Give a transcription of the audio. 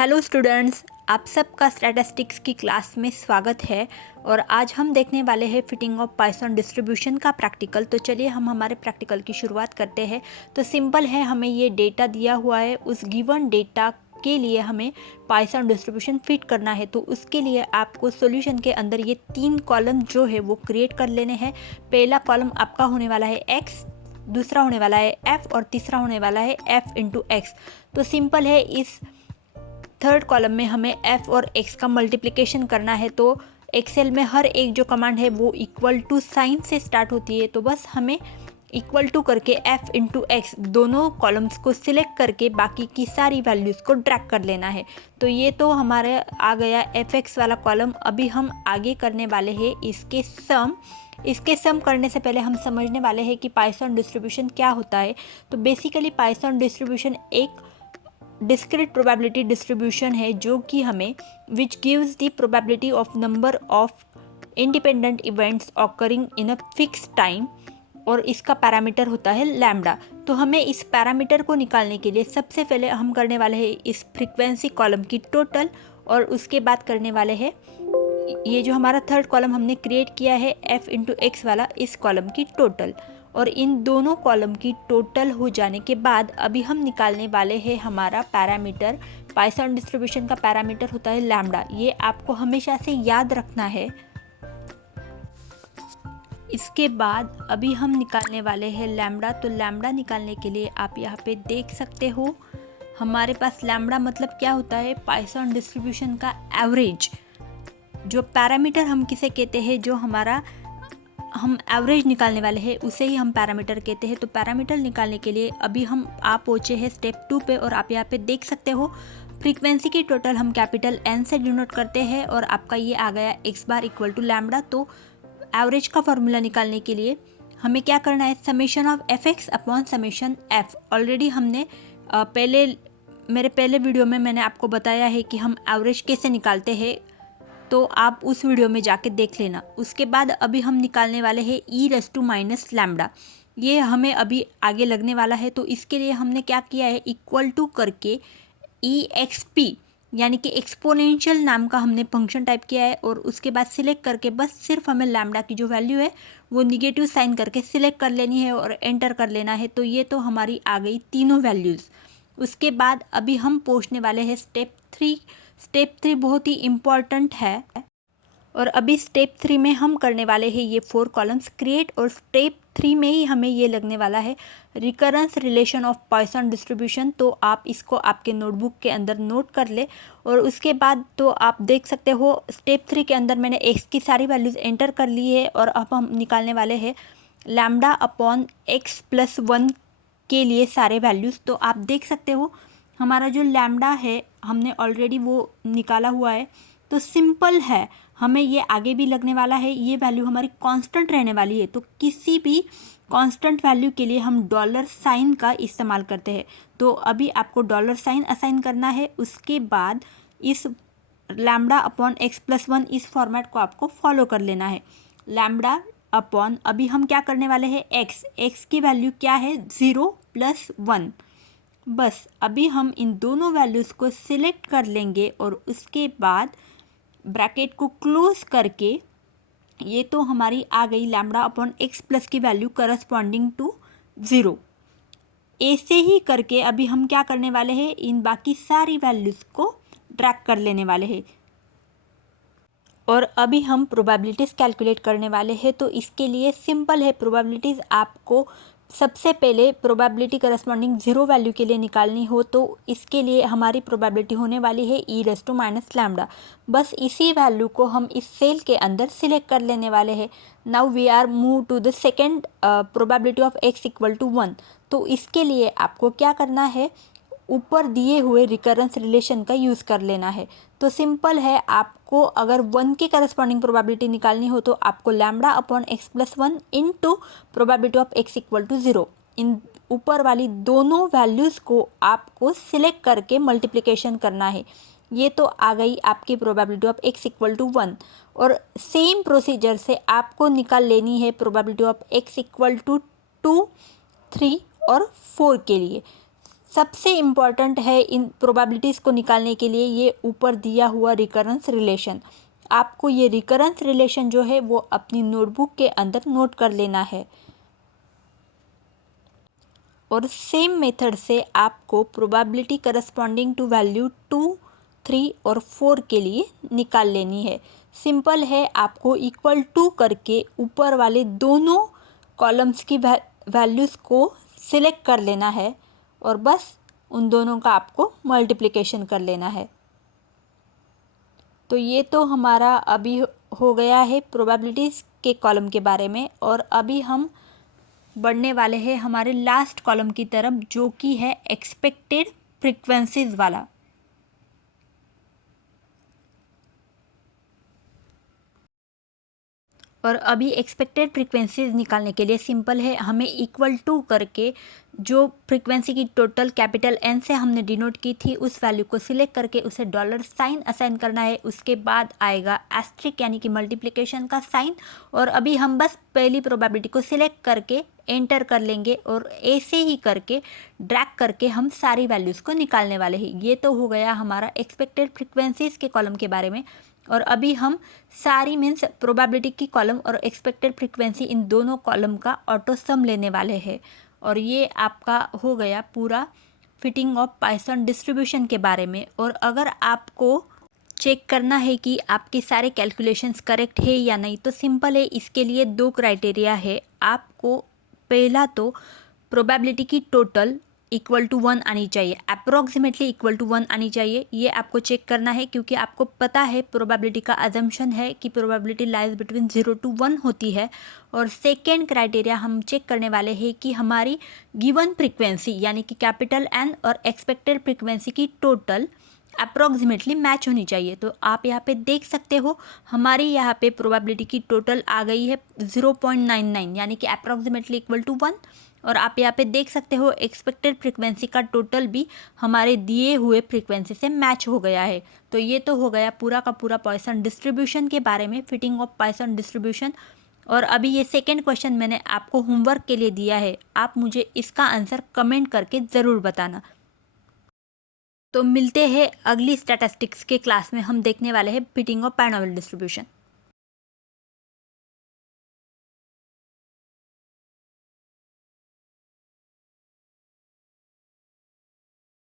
Hello students, आप सबका statistics की क्लास में स्वागत है। और आज हम देखने वाले हैं फिटिंग ऑफ पाइथन डिस्ट्रीब्यूशन का प्रैक्टिकल। तो चलिए हम हमारे प्रैक्टिकल की शुरुआत करते हैं। तो सिंपल है, हमें ये डेटा दिया हुआ है, उस गिवन डेटा के लिए हमें पाइथन डिस्ट्रीब्यूशन फिट करना है। तो उसके लिए आपको सॉल्यूशन के अंदर ये 3 कॉलम जो है वो क्रिएट कर लेने हैं। पहला कॉलम आपका होने वाला है x, दूसरा होने वाला है f और तीसरा होने वाला है f इंटू एक्स। तो सिंपल है, इस थर्ड कॉलम में हमें f और x का मल्टीप्लिकेशन करना है। तो एक्सेल में हर एक जो कमांड है वो इक्वल टू साइन से स्टार्ट होती है। तो बस हमें इक्वल टू करके f इंटू एक्स दोनों कॉलम्स को सिलेक्ट करके बाकी की सारी वैल्यूज़ को ड्रैग कर लेना है। तो ये तो हमारे आ गया fx वाला कॉलम। अभी हम आगे करने वाले हैं इसके सम करने से पहले हम समझने वाले हैं कि पाइथन डिस्ट्रीब्यूशन क्या होता है। तो बेसिकली पाइथन डिस्ट्रीब्यूशन एक डिस्क्रीट प्रोबेबिलिटी डिस्ट्रीब्यूशन है जो कि हमें which gives the probability of number of independent events occurring in a fix time, और इसका पैरामीटर होता है लैम्डा। तो हमें इस पैरामीटर को निकालने के लिए सबसे पहले हम करने वाले हैं इस फ्रीक्वेंसी कॉलम की टोटल, और उसके बाद करने वाले हैं ये जो हमारा थर्ड कॉलम हमने क्रिएट किया है f इंटू एक्स वाला, इस कॉलम की टोटल। और इन दोनों कॉलम की टोटल हो जाने के बाद अभी हम निकालने वाले हैं हमारा पैरामीटर। पाइथन डिस्ट्रीब्यूशन का पैरामीटर होता है लैम्डा, ये आपको हमेशा से याद रखना है। इसके बाद अभी हम निकालने वाले हैं लैम्डा। तो लैम्डा निकालने के लिए आप यहाँ पे देख सकते हो हमारे पास लैम्डा मतलब क्या होता है, पाइथन डिस्ट्रीब्यूशन का एवरेज। जो पैरामीटर हम किसे कहते हैं, जो हमारा हम एवरेज निकालने वाले हैं उसे ही हम पैरामीटर कहते हैं। तो पैरामीटर निकालने के लिए अभी आप पहुँचे हैं स्टेप 2 पे, और आप यहाँ पे देख सकते हो फ्रीक्वेंसी की टोटल हम कैपिटल N से डिनोट करते हैं, और आपका ये आ गया x bar equal to lambda. तो एवरेज का फॉर्मूला निकालने के लिए हमें क्या करना है, summation of fx upon summation f। Already हमने मेरे पहले वीडियो में मैंने आपको बताया है कि हम एवरेज कैसे निकालते हैं, तो आप उस वीडियो में जाके देख लेना। उसके बाद अभी हम निकालने वाले हैं e raise to minus lambda, ये हमें अभी आगे लगने वाला है। तो इसके लिए हमने क्या किया है, इक्वल टू करके exp यानी कि एक्सपोनेंशियल नाम का हमने फंक्शन टाइप किया है, और उसके बाद सिलेक्ट करके बस सिर्फ हमें लैम्डा की जो वैल्यू है वो निगेटिव साइन करके सिलेक्ट कर लेनी है और एंटर कर लेना है। तो ये तो हमारी आ गई तीनों वैल्यूज़। उसके बाद अभी हम पहुँचने वाले हैं स्टेप 3। स्टेप 3 बहुत ही इम्पॉर्टेंट है, और अभी स्टेप 3 में हम करने वाले हैं ये 4 कॉलम्स क्रिएट। और स्टेप 3 में ही हमें ये लगने वाला है recurrence relation of Python distribution. तो आप इसको आपके नोटबुक के अंदर नोट कर ले। और उसके बाद तो आप देख सकते हो स्टेप 3 के अंदर मैंने x की सारी वैल्यूज़ एंटर कर ली है, और अब हम निकालने वाले हैं लैम्डा अपॉन x प्लस 1 के लिए सारे वैल्यूज़। तो आप देख सकते हो हमारा जो लैम्डा है हमने ऑलरेडी वो निकाला हुआ है। तो सिंपल है, हमें ये आगे भी लगने वाला है, ये वैल्यू हमारी कांस्टेंट रहने वाली है। तो किसी भी कांस्टेंट वैल्यू के लिए हम डॉलर साइन का इस्तेमाल करते हैं। तो अभी आपको डॉलर साइन असाइन करना है। उसके बाद इस लैम्डा अपॉन x प्लस 1 इस फॉर्मेट को आपको फॉलो कर लेना है। लैम्डा अपॉन अभी हम क्या करने वाले हैं, x की वैल्यू क्या है, 0 प्लस 1। बस अभी हम इन दोनों वैल्यूज़ को सिलेक्ट कर लेंगे, और उसके बाद ब्रैकेट को क्लोज करके ये तो हमारी आ गई लैम्डा अपॉन x प्लस की वैल्यू करस्पॉन्डिंग टू 0। ऐसे ही करके अभी हम क्या करने वाले हैं, इन बाकी सारी वैल्यूज़ को ड्रैग कर लेने वाले हैं। और अभी हम प्रोबेबिलिटीज़ कैलकुलेट करने वाले हैं। तो इसके लिए सिंपल है, प्रोबेबिलिटीज़ आपको सबसे पहले प्रोबेबिलिटी करस्पॉन्डिंग 0 वैल्यू के लिए निकालनी हो, तो इसके लिए हमारी प्रोबेबिलिटी होने वाली है e raise to minus lambda. बस इसी वैल्यू को हम इस सेल के अंदर सिलेक्ट कर लेने वाले हैं। Now we are move to the second probability of x equal to 1। तो इसके लिए आपको क्या करना है, ऊपर दिए हुए रिकरेंस रिलेशन का यूज़ कर लेना है। तो सिंपल है, आपको अगर 1 की करस्पॉन्डिंग प्रोबेबिलिटी निकालनी हो तो आपको lambda upon x plus 1 into probability of x equal to 0, इन ऊपर वाली दोनों वैल्यूज़ को आपको सिलेक्ट करके मल्टीप्लिकेशन करना है। ये तो आ गई आपकी probability of x equal to 1। और सेम प्रोसीजर से आपको निकाल लेनी है probability of x equal to 2, 3 और 4 के लिए। सबसे इम्पॉर्टेंट है इन प्रोबेबिलिटीज़ को निकालने के लिए ये ऊपर दिया हुआ रिकरेंस रिलेशन। आपको ये रिकरेंस रिलेशन जो है वो अपनी नोटबुक के अंदर नोट कर लेना है और सेम मेथड से आपको प्रोबेबिलिटी करस्पॉन्डिंग टू वैल्यू 2, 3 और 4 के लिए निकाल लेनी है। सिंपल है, आपको इक्वल टू करके ऊपर वाले दोनों कॉलम्स की वैल्यूज़ को सिलेक्ट कर लेना है और बस उन दोनों का आपको मल्टीप्लिकेशन कर लेना है। तो ये तो हमारा अभी हो गया है प्रोबेबिलिटीज़ के कॉलम के बारे में, और अभी हम बढ़ने वाले हैं हमारे लास्ट कॉलम की तरफ, जो कि है एक्सपेक्टेड फ्रीक्वेंसीज वाला। और अभी एक्सपेक्टेड फ्रीक्वेंसीज निकालने के लिए सिंपल है, हमें इक्वल टू करके जो फ्रीक्वेंसी की टोटल कैपिटल एन से हमने डिनोट की थी उस वैल्यू को सिलेक्ट करके उसे डॉलर साइन असाइन करना है। उसके बाद आएगा एस्ट्रिक यानी कि मल्टीप्लिकेशन का साइन, और अभी हम बस पहली प्रोबेबिलिटी को सिलेक्ट करके एंटर कर लेंगे और ऐसे ही करके ड्रैग करके हम सारी वैल्यूज़ को निकालने वाले हैं। ये तो हो गया हमारा एक्सपेक्टेड फ्रीक्वेंसीज के कॉलम के बारे में। और अभी हम सारी मीन्स प्रोबेबिलिटी की कॉलम और एक्सपेक्टेड फ्रीक्वेंसी इन दोनों कॉलम का ऑटो सम लेने वाले हैं। और ये आपका हो गया पूरा फिटिंग ऑफ पाइथन डिस्ट्रीब्यूशन के बारे में। और अगर आपको चेक करना है कि आपके सारे कैलकुलेशंस करेक्ट है या नहीं, तो सिंपल है, इसके लिए दो क्राइटेरिया है। आपको पहला तो प्रोबेबिलिटी की टोटल इक्वल टू 1 आनी चाहिए, अप्रॉक्सीमेटली इक्वल टू 1 आनी चाहिए। ये आपको चेक करना है क्योंकि आपको पता है प्रोबेबिलिटी का अजम्पशन है कि प्रोबेबिलिटी लाइज बिटवीन 0 to 1 होती है। और सेकेंड क्राइटेरिया हम चेक करने वाले हैं कि हमारी गिवन फ्रीक्वेंसी यानी कि कैपिटल एन और एक्सपेक्टेड फ्रीक्वेंसी की टोटल अप्रॉक्सीमेटली मैच होनी चाहिए। तो आप यहाँ पे देख सकते हो हमारी यहाँ पे प्रोबेबिलिटी की टोटल आ गई है 0.99 यानी कि अप्रॉक्सीमेटली इक्वल टू 1। और आप यहाँ पे देख सकते हो एक्सपेक्टेड फ्रीक्वेंसी का टोटल भी हमारे दिए हुए फ्रीक्वेंसी से मैच हो गया है। तो ये तो हो गया पूरा का पूरा पॉइसन डिस्ट्रीब्यूशन के बारे में, फिटिंग ऑफ पॉइसन डिस्ट्रीब्यूशन। और अभी ये सेकेंड क्वेश्चन मैंने आपको होमवर्क के लिए दिया है, आप मुझे इसका आंसर कमेंट करके ज़रूर बताना। तो मिलते हैं अगली स्टैटिस्टिक्स के क्लास में, हम देखने वाले हैं फिटिंग ऑफ बाइनोमियल डिस्ट्रीब्यूशन।